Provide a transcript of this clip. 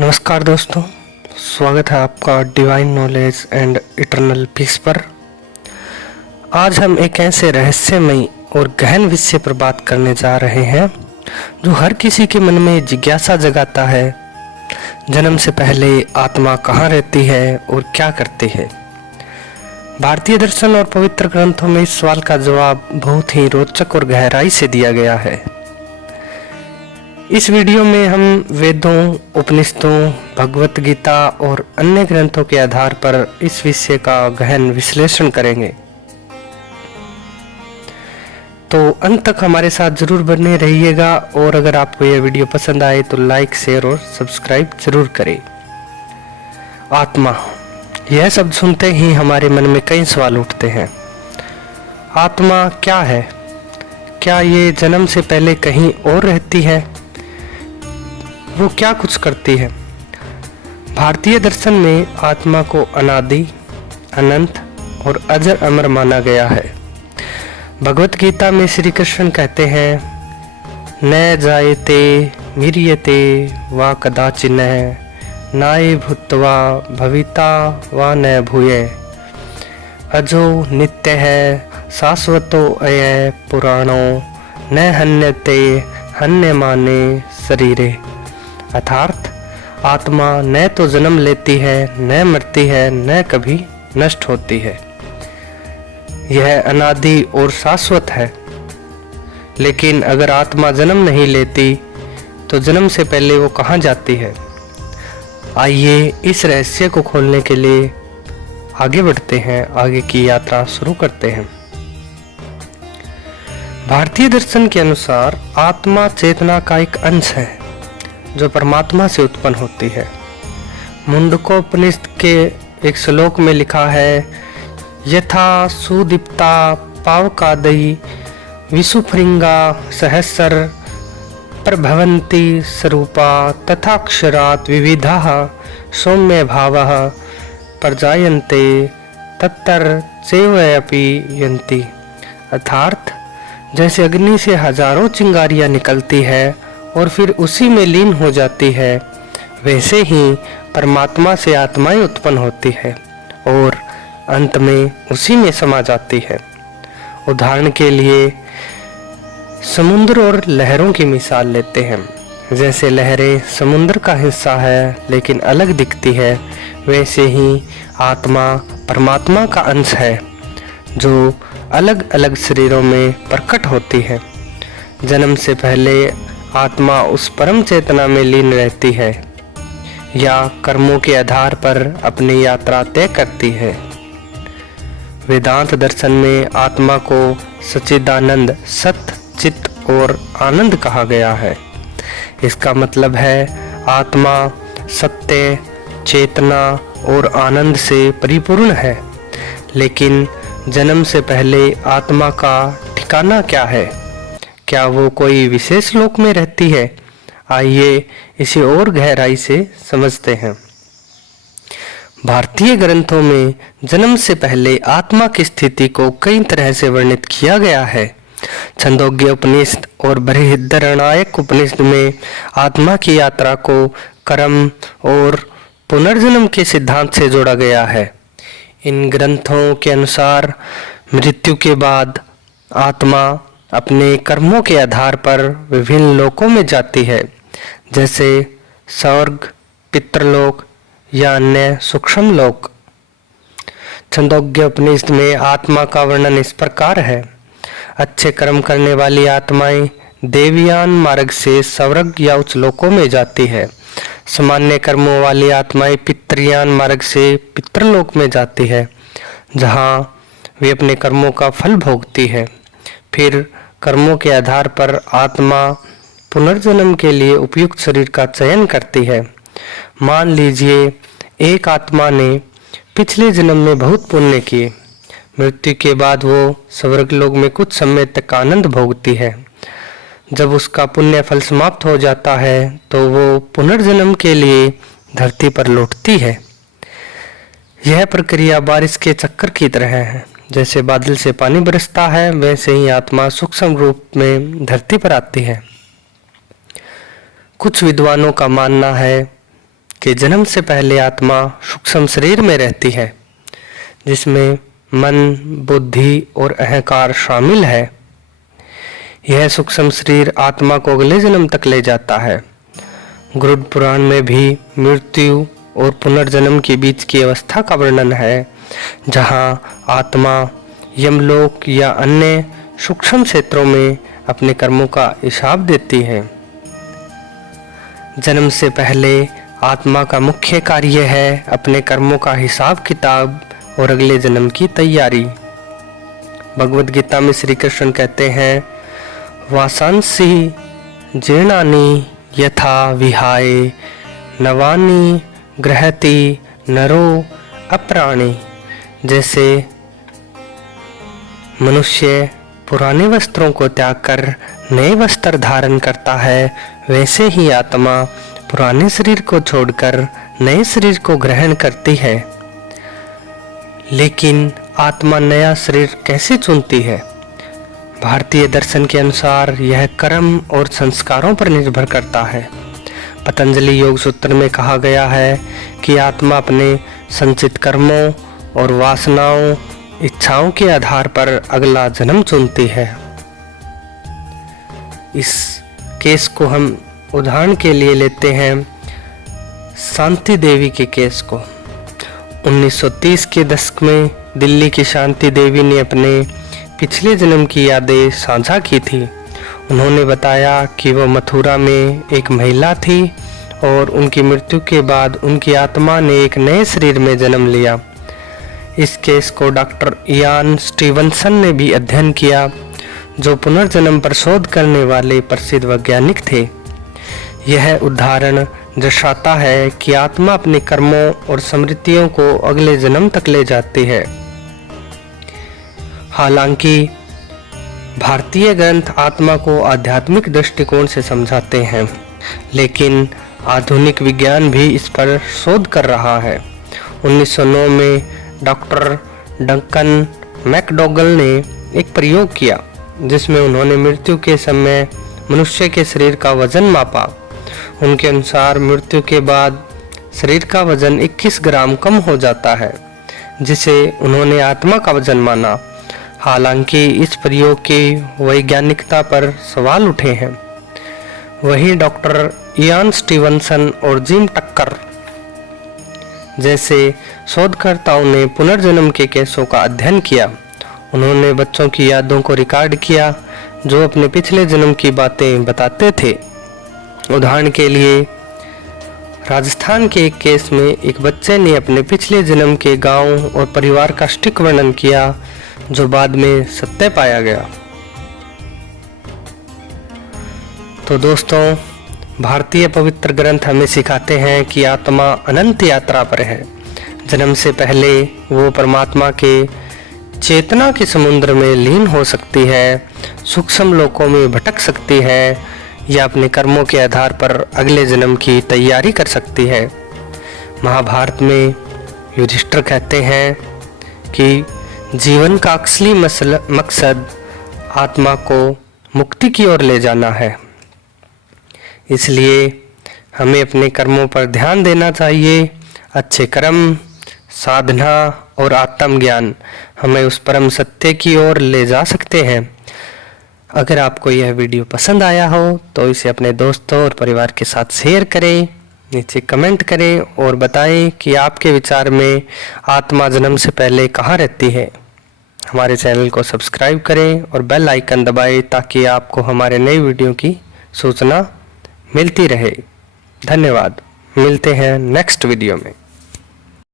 नमस्कार दोस्तों, स्वागत है आपका divine knowledge and eternal peace पर। आज हम एक ऐसे रहस्यमयी और गहन विषय पर बात करने जा रहे हैं जो हर किसी के मन में जिज्ञासा जगाता है। जन्म से पहले आत्मा कहाँ रहती है और क्या करती है? भारतीय दर्शन और पवित्र ग्रंथों में इस सवाल का जवाब बहुत ही रोचक और गहराई से दिया गया है। इस वीडियो में हम वेदों, उपनिषदों, भगवत गीता और अन्य ग्रंथों के आधार पर इस विषय का गहन विश्लेषण करेंगे। तो अंत तक हमारे साथ जरूर बने रहिएगा और अगर आपको यह वीडियो पसंद आए तो लाइक, शेयर और सब्सक्राइब जरूर करें। आत्मा, यह शब्द सुनते ही हमारे मन में कई सवाल उठते हैं। आत्मा क्या है? क्या ये जन्म से पहले कहीं और रहती है? वो क्या कुछ करती है? भारतीय दर्शन में आत्मा को अनादि, अनंत और अजर अमर माना गया है। भगवत गीता में श्री कृष्ण कहते हैं, न जायते मीरियते वा कदाचिन नाय भूत्वा भविता वा न भूये अजो नित्य है शाश्वतो अय पुराणो न हन्यते हन्यमाने शरीरे। अर्थात आत्मा न तो जन्म लेती है, न मरती है, न कभी नष्ट होती है। यह अनादि और शाश्वत है। लेकिन अगर आत्मा जन्म नहीं लेती तो जन्म से पहले वो कहाँ जाती है? आइए इस रहस्य को खोलने के लिए आगे बढ़ते हैं, आगे की यात्रा शुरू करते हैं। भारतीय दर्शन के अनुसार आत्मा चेतना का एक अंश है जो परमात्मा से उत्पन्न होती है। मुंडकोपनिषद के एक श्लोक में लिखा है, यथा सुदीप्ता पावकादयी विषुफृंगा सहस्र प्रभवन्ति स्वरूपा तथाक्षरात् विविधाः सौम्य भावः प्रजायन्ते तत्र चैवयपि यन्ति। अर्थात जैसे अग्नि से हजारों चिंगारियां निकलती है और फिर उसी में लीन हो जाती है, वैसे ही परमात्मा से आत्माएं उत्पन्न होती है और अंत में उसी में समा जाती है। उदाहरण के लिए समुद्र और लहरों की मिसाल लेते हैं। जैसे लहरें समुद्र का हिस्सा है लेकिन अलग दिखती है, वैसे ही आत्मा परमात्मा का अंश है जो अलग अलग शरीरों में प्रकट होती है। जन्म से पहले आत्मा उस परम चेतना में लीन रहती है या कर्मों के आधार पर अपनी यात्रा तय करती है। वेदांत दर्शन में आत्मा को सच्चिदानंद, सत्य, चित्त और आनंद कहा गया है। इसका मतलब है आत्मा सत्य, चेतना और आनंद से परिपूर्ण है। लेकिन जन्म से पहले आत्मा का ठिकाना क्या है? क्या वो कोई विशेष लोक में रहती है? आइए इसे और गहराई से समझते हैं। भारतीय ग्रंथों में जन्म से पहले आत्मा की स्थिति को कई तरह से वर्णित किया गया है। छंदोग्य उपनिषद और बृहदारण्यक उपनिषद में आत्मा की यात्रा को कर्म और पुनर्जन्म के सिद्धांत से जोड़ा गया है। इन ग्रंथों के अनुसार मृत्यु के बाद आत्मा अपने कर्मों के आधार पर विभिन्न लोकों में जाती है, जैसे स्वर्ग, पितृलोक या अन्य सूक्ष्म लोक। छंदोग्य उपनिषद में आत्मा का वर्णन इस प्रकार है, अच्छे कर्म करने वाली आत्माएं देवयान मार्ग से स्वर्ग या उच्च लोकों में जाती है। सामान्य कर्मों वाली आत्माएं पितृयान मार्ग से पितृलोक में जाती है, जहां वे अपने कर्मों का फल भोगती है। फिर कर्मों के आधार पर आत्मा पुनर्जन्म के लिए उपयुक्त शरीर का चयन करती है। मान लीजिए एक आत्मा ने पिछले जन्म में बहुत पुण्य किए, मृत्यु के बाद वो स्वर्ग लोक में कुछ समय तक आनंद भोगती है। जब उसका पुण्य फल समाप्त हो जाता है तो वो पुनर्जन्म के लिए धरती पर लौटती है। यह प्रक्रिया बारिश के चक्कर की तरह है। जैसे बादल से पानी बरसता है, वैसे ही आत्मा सूक्ष्म रूप में धरती पर आती है। कुछ विद्वानों का मानना है कि जन्म से पहले आत्मा सूक्ष्म शरीर में रहती है, जिसमें मन, बुद्धि और अहंकार शामिल है। यह सूक्ष्म शरीर आत्मा को अगले जन्म तक ले जाता है। गरुड़ पुराण में भी मृत्यु और पुनर्जन्म के बीच की अवस्था का वर्णन है, जहां आत्मा यमलोक या अन्य सूक्ष्म क्षेत्रों में अपने कर्मों का हिसाब देती है। जन्म से पहले आत्मा का मुख्य कार्य है अपने कर्मों का हिसाब किताब और अगले जन्म की तैयारी। भगवद गीता में श्री कृष्ण कहते हैं, वासांसि जीर्णानि यथा विहाय नवानि गृहति नरो अप्राणि। जैसे मनुष्य पुराने वस्त्रों को त्याग कर नए वस्त्र धारण करता है, वैसे ही आत्मा पुराने शरीर को छोड़कर नए शरीर को ग्रहण करती है। लेकिन आत्मा नया शरीर कैसे चुनती है? भारतीय दर्शन के अनुसार यह कर्म और संस्कारों पर निर्भर करता है। पतंजलि योग सूत्र में कहा गया है कि आत्मा अपने संचित कर्मों और वासनाओं, इच्छाओं के आधार पर अगला जन्म चुनती है। इस केस को हम उदाहरण के लिए लेते हैं शांति देवी के केस को। 1930 के दशक में दिल्ली की शांति देवी ने अपने पिछले जन्म की यादें साझा की थी। उन्होंने बताया कि वह मथुरा में एक महिला थी और उनकी मृत्यु के बाद उनकी आत्मा ने एक नए शरीर में जन्म लिया। इस केस को डॉक्टर इयान स्टीवनसन ने भी अध्ययन किया, जो पुनर्जन्म पर शोध करने वाले प्रसिद्ध वैज्ञानिक थे। यह उदाहरण दर्शाता है कि आत्मा अपने कर्मों और स्मृतियों को अगले जन्म तक ले जाती है। हालांकि भारतीय ग्रंथ आत्मा को आध्यात्मिक दृष्टिकोण से समझाते हैं, लेकिन आधुनिक विज्ञान भी इस पर शोध कर रहा है। 1909 में डॉक्टर डंकन मैकडोगल ने एक प्रयोग किया, जिसमें उन्होंने मृत्यु के समय मनुष्य के शरीर का वजन मापा। उनके अनुसार मृत्यु के बाद शरीर का वजन 21 ग्राम कम हो जाता है, जिसे उन्होंने आत्मा का वजन माना। हालांकि इस प्रयोग की वैज्ञानिकता पर सवाल उठे हैं। वहीं डॉक्टर इयान स्टीवनसन और जिम टक्कर जैसे शोधकर्ताओं ने पुनर्जन्म के केसों का अध्ययन किया। उन्होंने बच्चों की यादों को रिकॉर्ड किया, जो अपने पिछले जन्म की बातें बताते थे। उदाहरण के लिए राजस्थान के एक केस में एक बच्चे ने अपने पिछले जन्म के गांव और परिवार का सटीक वर्णन किया, जो बाद में सत्य पाया गया। तो दोस्तों, भारतीय पवित्र ग्रंथ हमें सिखाते हैं कि आत्मा अनंत यात्रा पर है। जन्म से पहले वो परमात्मा के चेतना के समुद्र में लीन हो सकती है, सूक्ष्म लोकों में भटक सकती है, या अपने कर्मों के आधार पर अगले जन्म की तैयारी कर सकती है। महाभारत में युधिष्ठिर कहते हैं कि जीवन का असली मकसद आत्मा को मुक्ति की ओर ले जाना है। इसलिए हमें अपने कर्मों पर ध्यान देना चाहिए। अच्छे कर्म, साधना और आत्मज्ञान हमें उस परम सत्य की ओर ले जा सकते हैं। अगर आपको यह वीडियो पसंद आया हो तो इसे अपने दोस्तों और परिवार के साथ शेयर करें, नीचे कमेंट करें और बताएं कि आपके विचार में आत्मा जन्म से पहले कहाँ रहती है। हमारे चैनल को सब्सक्राइब करें और बेल आइकन दबाएं, ताकि आपको हमारे नई वीडियो की सूचना मिलती रहे। धन्यवाद। मिलते हैं नेक्स्ट वीडियो में।